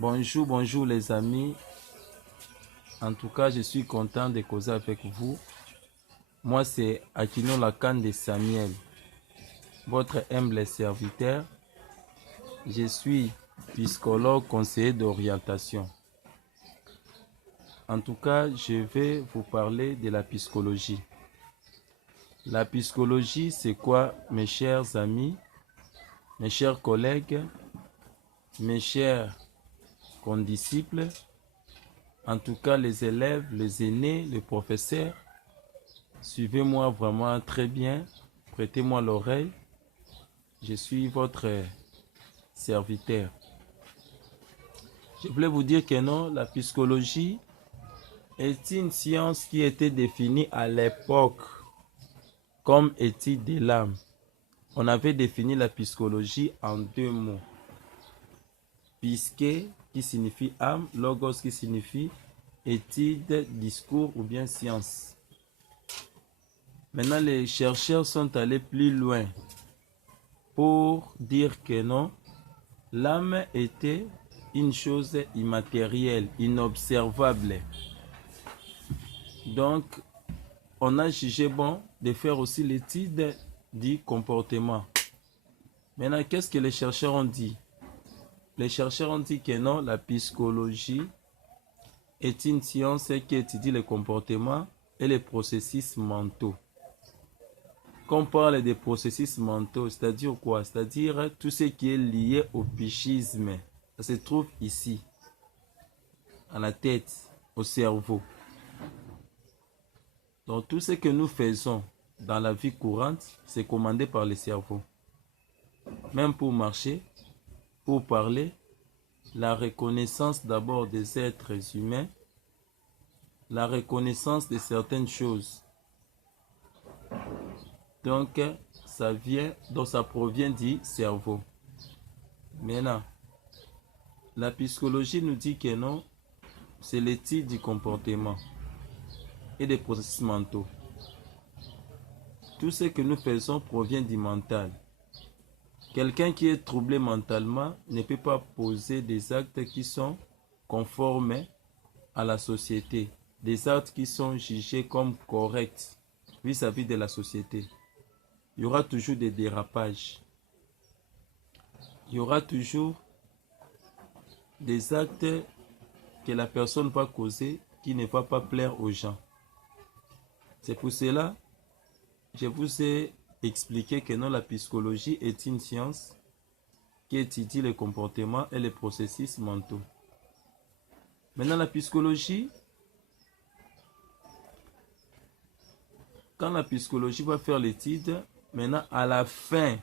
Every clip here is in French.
Bonjour, bonjour les amis. En tout cas, je suis content de causer avec vous. Moi, c'est Akino Lacan de Samuel, votre humble serviteur. Je suis psychologue, conseiller d'orientation. En tout cas, je vais vous parler de la psychologie. La psychologie, c'est quoi, mes chers amis, mes chers collègues, mes chers condisciples, en tout cas les élèves, les aînés, les professeurs? Suivez-moi vraiment très bien, prêtez-moi l'oreille. Je suis votre serviteur. Je voulais vous dire que non, la psychologie est une science qui était définie à l'époque comme étude de l'âme. On avait défini la psychologie en deux mots. Psyché qui signifie âme, logos qui signifie étude, discours ou bien science. Maintenant, les chercheurs sont allés plus loin pour dire que non, l'âme était une chose immatérielle, inobservable. Donc, on a jugé bon de faire aussi l'étude du comportement. Maintenant, qu'est-ce que les chercheurs ont dit? Les chercheurs ont dit que non, la psychologie est une science qui étudie les comportements et les processus mentaux. Quand on parle des processus mentaux, c'est-à-dire quoi? C'est-à-dire tout ce qui est lié au psychisme. Ça se trouve ici, à la tête, au cerveau. Donc tout ce que nous faisons dans la vie courante, c'est commandé par le cerveau. Même pour marcher, pour parler, la reconnaissance d'abord des êtres humains, la reconnaissance de certaines choses. Donc ça provient du cerveau. Maintenant, la psychologie nous dit que non, c'est l'étude du comportement et des processus mentaux. Tout ce que nous faisons provient du mental. Quelqu'un qui est troublé mentalement ne peut pas poser des actes qui sont conformes à la société, des actes qui sont jugés comme corrects vis-à-vis de la société. Il y aura toujours des dérapages. Il y aura toujours des actes que la personne va causer qui ne va pas plaire aux gens. C'est pour cela que je vous ai expliqué que non, la psychologie est une science qui étudie les comportements et les processus mentaux. Maintenant, la psychologie, quand la psychologie va faire l'étude, maintenant, à la fin,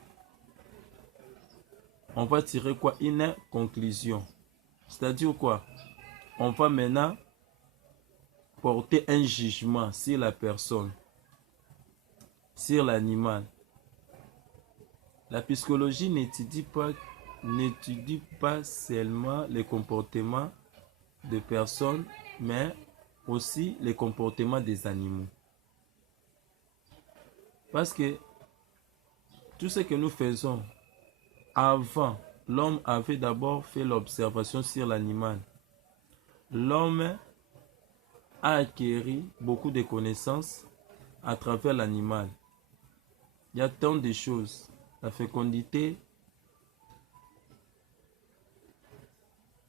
on va tirer quoi? Une conclusion. C'est-à-dire quoi? On va maintenant porter un jugement sur la personne, sur l'animal. La psychologie n'étudie pas seulement les comportements de personnes, mais aussi les comportements des animaux. Parce que tout ce que nous faisons avant, l'homme avait d'abord fait l'observation sur l'animal. L'homme a acquis beaucoup de connaissances à travers l'animal. Il y a tant de choses. La fécondité,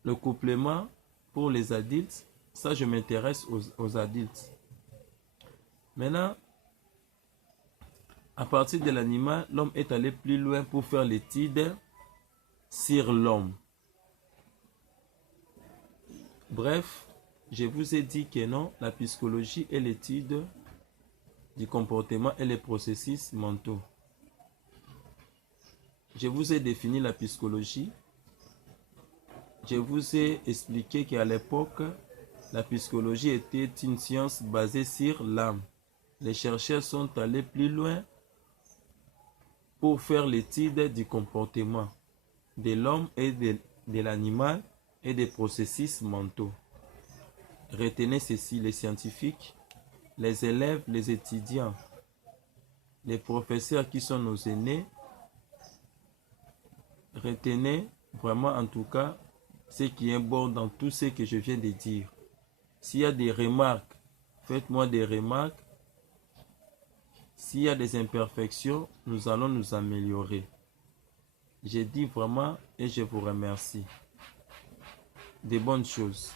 le couplement pour les adultes, ça je m'intéresse aux adultes. Maintenant, à partir de l'animal, l'homme est allé plus loin pour faire l'étude sur l'homme. Bref, je vous ai dit que non, la psychologie est l'étude du comportement et les processus mentaux. Je vous ai défini la psychologie. Je vous ai expliqué qu'à l'époque, la psychologie était une science basée sur l'âme. Les chercheurs sont allés plus loin pour faire l'étude du comportement de l'homme et de l'animal et des processus mentaux. Retenez ceci, les scientifiques, les élèves, les étudiants, les professeurs qui sont nos aînés. Retenez vraiment en tout cas ce qui est bon dans tout ce que je viens de dire. S'il y a des remarques, faites-moi des remarques. S'il y a des imperfections, nous allons nous améliorer. J'ai dit vraiment et je vous remercie. Des bonnes choses.